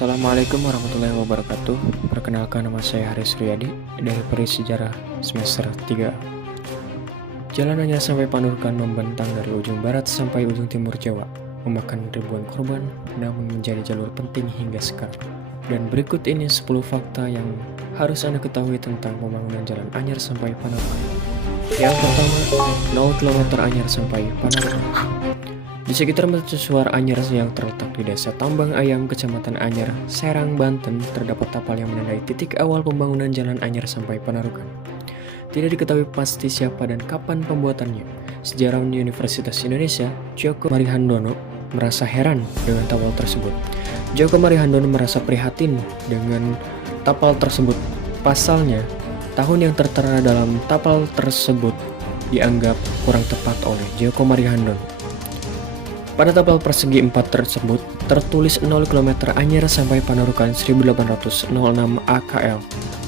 Assalamualaikum warahmatullahi wabarakatuh. Perkenalkan, nama saya Haris Riyadi dari Peri Sejarah semester 3. Jalan Anyar sampai Panurkan membentang dari ujung barat sampai ujung timur Jawa, memakan ribuan korban, namun menjadi jalur penting hingga sekarang. Dan berikut ini 10 fakta yang harus Anda ketahui tentang pembangunan Jalan Anyar sampai Panurkan. Yang pertama, 0 km Anyar sampai Panurkan. Di sekitar mercusuar Anyar yang terletak di Desa Tambang Ayam, Kecamatan Anyar, Serang, Banten, terdapat tapal yang menandai titik awal pembangunan Jalan Anyar sampai Panurkan. Tidak diketahui pasti siapa dan kapan pembuatannya. Sejarawan Universitas Indonesia, Djoko Marihandono, merasa heran dengan tapal tersebut. Djoko Marihandono merasa prihatin dengan tapal tersebut. Pasalnya, tahun yang tertera dalam tapal tersebut dianggap kurang tepat oleh Djoko Marihandono. Pada tapal persegi 4 tersebut tertulis 0 km Anyar sampai Panurkan 1806 AKL.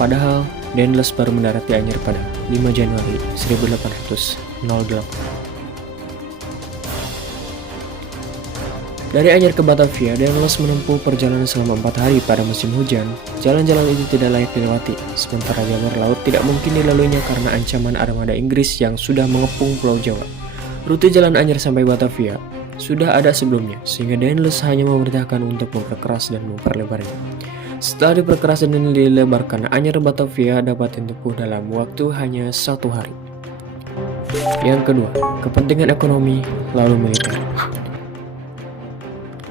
Padahal Dendles baru mendarat di Anyar pada 5 Januari 1808. Dari Anyar ke Batavia, Dendles menempuh perjalanan selama 4 hari pada musim hujan. Jalan-jalan itu tidak layak dilewati, sementara jalur laut tidak mungkin dilaluinya karena ancaman armada Inggris yang sudah mengepung Pulau Jawa. Rute Jalan Anyar sampai Batavia sudah ada sebelumnya, sehingga Dendles hanya memerintahkan untuk memperkeras dan memperlebarnya. Setelah diperkeras dan dilebarkan, Anyar Batavia dapat ditempuh dalam waktu hanya 1 hari. Yang kedua, kepentingan ekonomi lalu militer.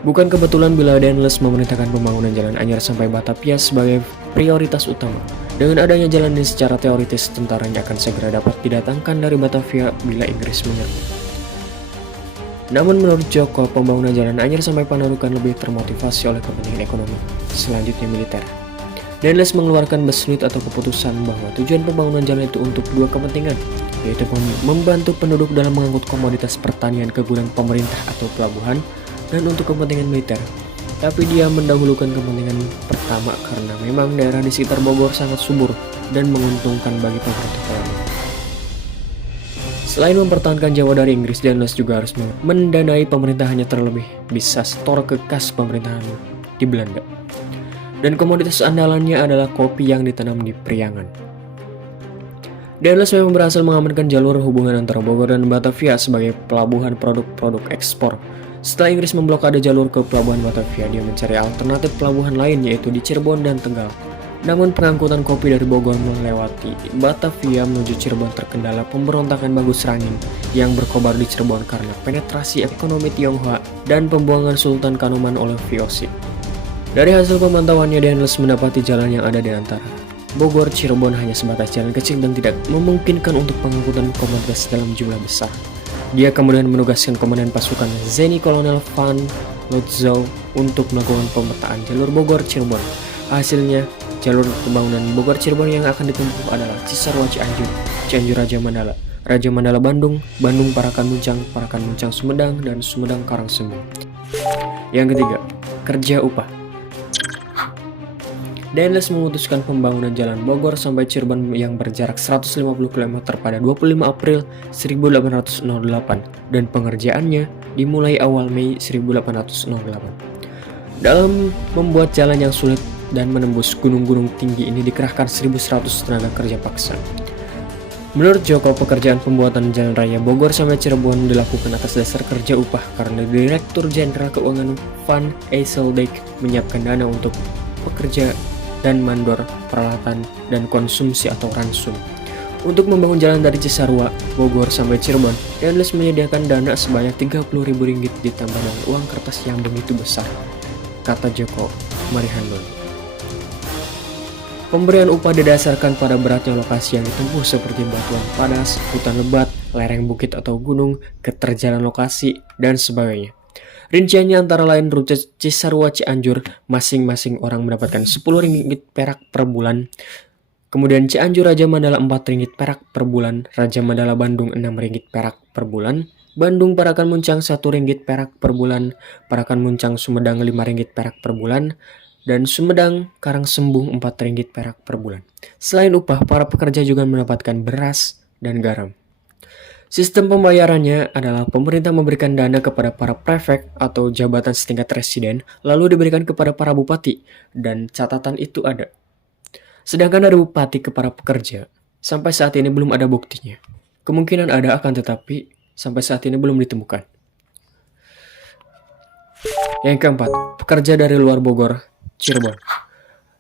Bukan kebetulan bila Dendles memerintahkan pembangunan Jalan Anyar sampai Batavia sebagai prioritas utama. Dengan adanya jalan ini secara teoritis, tentaranya akan segera dapat didatangkan dari Batavia bila Inggris menyerang. Namun menurut Djoko, pembangunan Jalan Anyar sampai Panurkan lebih termotivasi oleh kepentingan ekonomi, selanjutnya militer. Dendles mengeluarkan beslut atau keputusan bahwa tujuan pembangunan jalan itu untuk 2 kepentingan, yaitu membantu penduduk dalam mengangkut komoditas pertanian ke gudang pemerintah atau pelabuhan, dan untuk kepentingan militer. Tapi dia mendahulukan kepentingan pertama karena memang daerah di sekitar Bogor sangat subur dan menguntungkan bagi pemerintah kolonial. Selain mempertahankan Jawa dari Inggris, Dendles juga harus mendanai pemerintahannya, terlebih bisa setor ke kas pemerintahan di Belanda. Dan komoditas andalannya adalah kopi yang ditanam di Priangan. Dendles memang berhasil mengamankan jalur hubungan antara Bogor dan Batavia sebagai pelabuhan produk-produk ekspor. Setelah Inggris memblokade jalur ke pelabuhan Batavia, dia mencari alternatif pelabuhan lain, yaitu di Cirebon dan Tegal. Namun pengangkutan kopi dari Bogor melewati Batavia menuju Cirebon terkendala pemberontakan Bagus Rangin yang berkobar di Cirebon karena penetrasi ekonomi Tionghoa dan pembuangan Sultan Kanoman oleh VOC. Dari hasil pemantauannya, Dendles mendapati jalan yang ada di antara Bogor Cirebon hanya sebatas jalan kecil dan tidak memungkinkan untuk pengangkutan komoditas dalam jumlah besar. Dia kemudian menugaskan komandan pasukan Zeni Kolonel Van Lotzow untuk melakukan pemetaan jalur Bogor Cirebon. Hasilnya, jalur pembangunan Bogor Cirebon yang akan ditempuh adalah Cisarua Cianjur, Cianjur Raja Mandala Bandung, Bandung Parakan Muncang Sumedang, dan Sumedang Karangsembung. Yang ketiga, kerja upah. Dendles memutuskan pembangunan jalan Bogor sampai Cirebon yang berjarak 150 km pada 25 April 1808 dan pengerjaannya dimulai awal Mei 1808. Dalam membuat jalan yang sulit dan menembus gunung-gunung tinggi ini dikerahkan 1.100 tenaga kerja paksa. Menurut Djoko, pekerjaan pembuatan jalan raya Bogor sampai Cirebon dilakukan atas dasar kerja upah karena Direktur Jenderal Keuangan Van Eysseldijk menyiapkan dana untuk pekerja dan mandor, peralatan, dan konsumsi atau ransum. Untuk membangun jalan dari Cisarua, Bogor sampai Cirebon, Dendles menyediakan dana sebanyak Rp30.000 ditambah dengan uang kertas yang begitu besar, kata Djoko Marihandono. Pemberian upah didasarkan pada beratnya lokasi yang ditempuh seperti batuan padas, hutan lebat, lereng bukit atau gunung, keterjalan lokasi, dan sebagainya. Rinciannya antara lain rute Cisarua Cianjur, masing-masing orang mendapatkan Rp10 perak per bulan. Kemudian Cianjur Raja Mandala Rp4 perak per bulan, Raja Mandala Bandung Rp6 perak per bulan, Bandung Parakan Muncang Rp1 perak per bulan, Parakan Muncang Sumedang Rp5 perak per bulan, dan Sumedang Karangsembung Rp4 perak per bulan. Selain upah, para pekerja juga mendapatkan beras dan garam. Sistem pembayarannya adalah pemerintah memberikan dana kepada para prefek atau jabatan setingkat residen, lalu diberikan kepada para bupati, dan catatan itu ada. Sedangkan dari bupati ke para pekerja, sampai saat ini belum ada buktinya. Kemungkinan ada akan tetapi sampai saat ini belum ditemukan. Yang keempat, pekerja dari luar Bogor, Cirebon.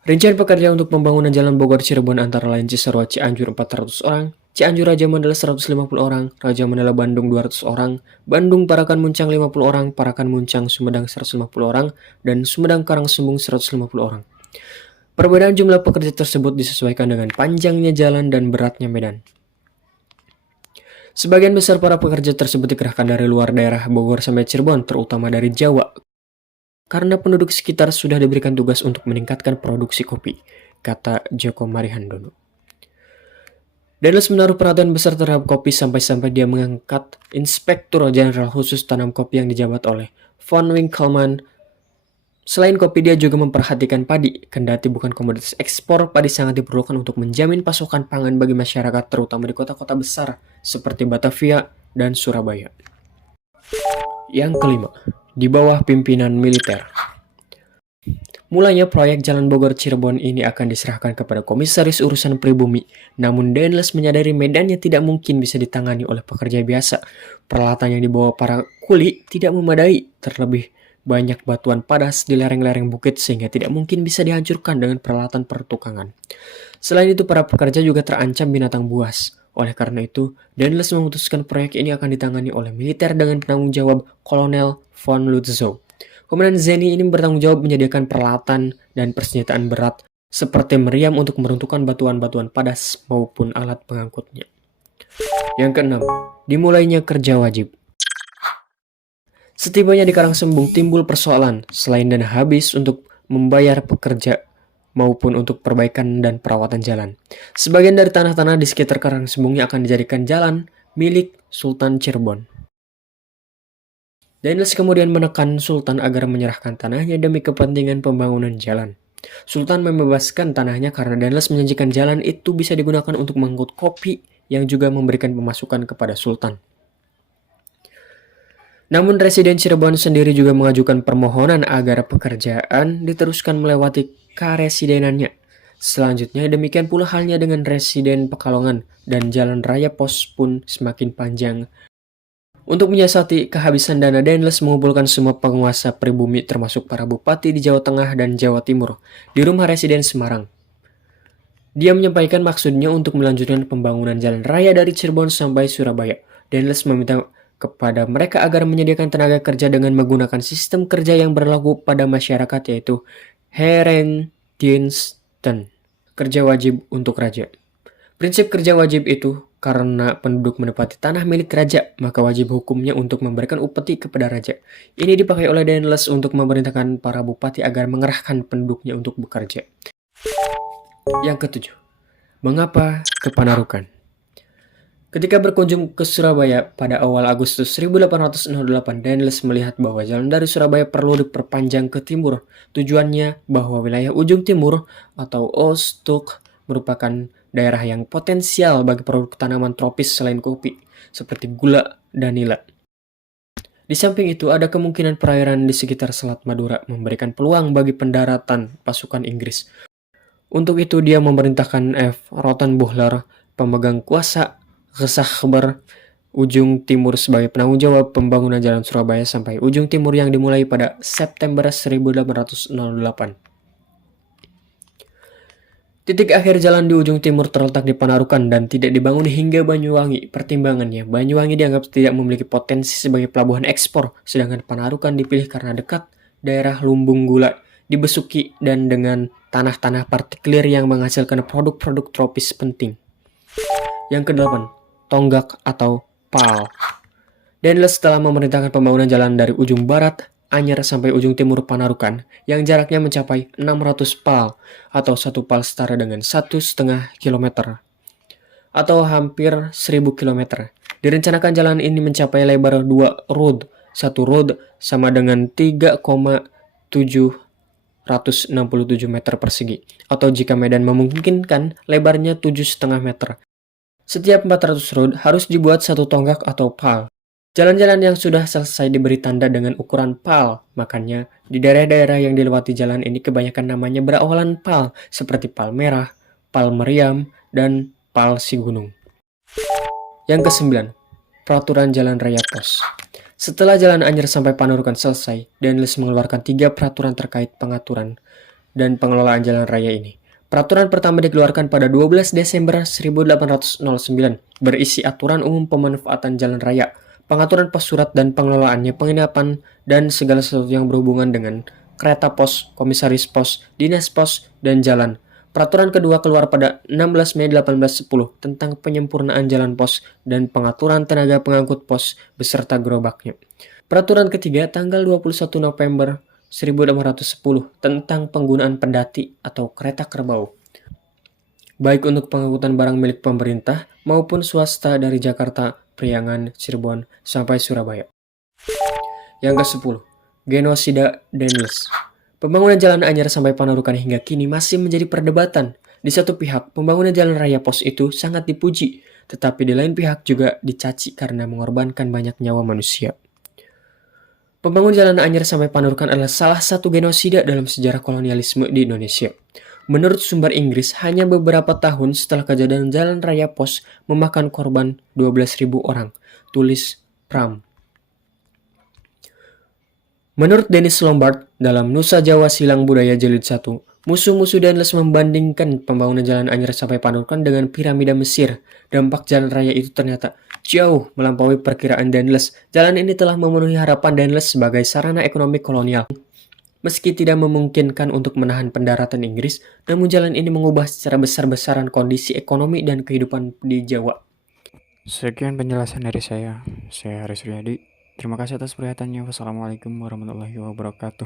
Rincian pekerja untuk pembangunan jalan Bogor Cirebon antara lain Cisarua Cianjur 400 orang, Cianjur Raja Mandala 150 orang, Raja Mandala Bandung 200 orang, Bandung Parakan Muncang 50 orang, Parakan Muncang Sumedang 150 orang, dan Sumedang Karangsembung 150 orang. Perbedaan jumlah pekerja tersebut disesuaikan dengan panjangnya jalan dan beratnya medan. Sebagian besar para pekerja tersebut dikerahkan dari luar daerah Bogor sampai Cirebon, terutama dari Jawa, karena penduduk sekitar sudah diberikan tugas untuk meningkatkan produksi kopi, kata Joko Marihandono. Denles menaruh perhatian besar terhadap kopi sampai-sampai dia mengangkat Inspektur Jenderal Khusus Tanam Kopi yang dijabat oleh von Winkelmann. Selain kopi, dia juga memperhatikan padi, kendati bukan komoditas ekspor, padi sangat diperlukan untuk menjamin pasokan pangan bagi masyarakat, terutama di kota-kota besar seperti Batavia dan Surabaya. Yang kelima, di bawah pimpinan militer. Mulanya proyek Jalan Bogor Cirebon ini akan diserahkan kepada Komisaris Urusan Pribumi, namun Denles menyadari medannya tidak mungkin bisa ditangani oleh pekerja biasa. Peralatan yang dibawa para kuli tidak memadai, terlebih banyak batuan padas di lereng-lereng bukit sehingga tidak mungkin bisa dihancurkan dengan peralatan pertukangan. Selain itu, para pekerja juga terancam binatang buas. Oleh karena itu, Denles memutuskan proyek ini akan ditangani oleh militer dengan penanggung jawab Kolonel von Lutzow. Komandan Zeni ini bertanggung jawab menyediakan peralatan dan persenjataan berat seperti meriam untuk meruntuhkan batuan-batuan padas maupun alat pengangkutnya. Yang keenam, dimulainya kerja wajib. Setibanya di Karangsembung timbul persoalan selain dana habis untuk membayar pekerja maupun untuk perbaikan dan perawatan jalan. Sebagian dari tanah-tanah di sekitar Karangsembungnya akan dijadikan jalan milik Sultan Cirebon. Denles kemudian menekan Sultan agar menyerahkan tanahnya demi kepentingan pembangunan jalan. Sultan membebaskan tanahnya karena Denles menjanjikan jalan itu bisa digunakan untuk mengangkut kopi yang juga memberikan pemasukan kepada Sultan. Namun Residen Cirebon sendiri juga mengajukan permohonan agar pekerjaan diteruskan melewati karesidenannya. Selanjutnya demikian pula halnya dengan Residen Pekalongan dan jalan raya pos pun semakin panjang. Untuk menyiasati kehabisan dana, Denles mengumpulkan semua penguasa pribumi termasuk para bupati di Jawa Tengah dan Jawa Timur di rumah residen Semarang. Dia menyampaikan maksudnya untuk melanjutkan pembangunan jalan raya dari Cirebon sampai Surabaya. Denles meminta kepada mereka agar menyediakan tenaga kerja dengan menggunakan sistem kerja yang berlaku pada masyarakat yaitu Herendiensten, kerja wajib untuk raja. Prinsip kerja wajib itu karena penduduk menepati tanah milik raja, maka wajib hukumnya untuk memberikan upeti kepada raja. Ini dipakai oleh Denles untuk memerintahkan para bupati agar mengerahkan penduduknya untuk bekerja. Yang ketujuh, mengapa ke Panarukan? Ketika berkunjung ke Surabaya pada awal Agustus 1868, Denles melihat bahwa jalan dari Surabaya perlu diperpanjang ke timur. Tujuannya bahwa wilayah ujung timur atau Oostuk merupakan daerah yang potensial bagi produk tanaman tropis selain kopi, seperti gula dan nila. Di samping itu, ada kemungkinan perairan di sekitar Selat Madura memberikan peluang bagi pendaratan pasukan Inggris. Untuk itu, dia memerintahkan F. Rottenbuchler, pemegang kuasa Gesagber ujung timur sebagai penanggung jawab pembangunan jalan Surabaya sampai ujung timur yang dimulai pada September 1808. Titik akhir jalan di ujung timur terletak di Panarukan dan tidak dibangun hingga Banyuwangi. Pertimbangannya, Banyuwangi dianggap tidak memiliki potensi sebagai pelabuhan ekspor, sedangkan Panarukan dipilih karena dekat daerah lumbung gula, dibesuki dan dengan tanah-tanah partikelir yang menghasilkan produk-produk tropis penting. Yang kedelapan, tonggak atau pal. Denles telah memerintahkan pembangunan jalan dari ujung barat Anyer sampai ujung timur Panarukan yang jaraknya mencapai 600 pal atau satu pal setara dengan 1,5 km atau hampir 1000 km. Direncanakan jalan ini mencapai lebar 2 rod. Satu rod sama dengan 3,767 meter persegi atau jika medan memungkinkan lebarnya 7,5 meter. Setiap 400 rod harus dibuat satu tonggak atau pal. Jalan-jalan yang sudah selesai diberi tanda dengan ukuran pal, makanya di daerah-daerah yang dilewati jalan ini kebanyakan namanya berawalan pal, seperti pal merah, pal meriam, dan pal si gunung. Yang kesembilan, peraturan jalan raya pos. Setelah Jalan Anyer sampai Panurkan selesai, Denles mengeluarkan 3 peraturan terkait pengaturan dan pengelolaan jalan raya ini. Peraturan pertama dikeluarkan pada 12 Desember 1809, berisi aturan umum pemanfaatan jalan raya, pengaturan pos surat dan pengelolaannya, penginapan, dan segala sesuatu yang berhubungan dengan kereta pos, komisaris pos, dinas pos, dan jalan. Peraturan kedua keluar pada 16 Mei 1810 tentang penyempurnaan jalan pos dan pengaturan tenaga pengangkut pos beserta gerobaknya. Peraturan ketiga tanggal 21 November 1810 tentang penggunaan pendati atau kereta kerbau, baik untuk pengangkutan barang milik pemerintah maupun swasta dari Jakarta, Priangan, Cirebon, sampai Surabaya. Yang ke-10, genosida Denles. Pembangunan Jalan Anyer sampai Panorokan hingga kini masih menjadi perdebatan. Di satu pihak, pembangunan jalan raya pos itu sangat dipuji, tetapi di lain pihak juga dicaci karena mengorbankan banyak nyawa manusia. Pembangunan Jalan Anyer sampai Panorokan adalah salah satu genosida dalam sejarah kolonialisme di Indonesia. Menurut sumber Inggris, hanya beberapa tahun setelah kejadian Jalan Raya Pos memakan korban 12.000 orang. Tulis Pram. Menurut Dennis Lombard, dalam Nusa Jawa Silang Budaya Jilid 1, musuh-musuh Denles membandingkan pembangunan Jalan Anyer sampai Panurkan dengan piramida Mesir. Dampak jalan raya itu ternyata jauh melampaui perkiraan Denles. Jalan ini telah memenuhi harapan Denles sebagai sarana ekonomi kolonial. Meski tidak memungkinkan untuk menahan pendaratan Inggris, namun jalan ini mengubah secara besar-besaran kondisi ekonomi dan kehidupan di Jawa. Sekian penjelasan dari saya Haris Riyadi. Terima kasih atas perhatiannya. Wassalamualaikum warahmatullahi wabarakatuh.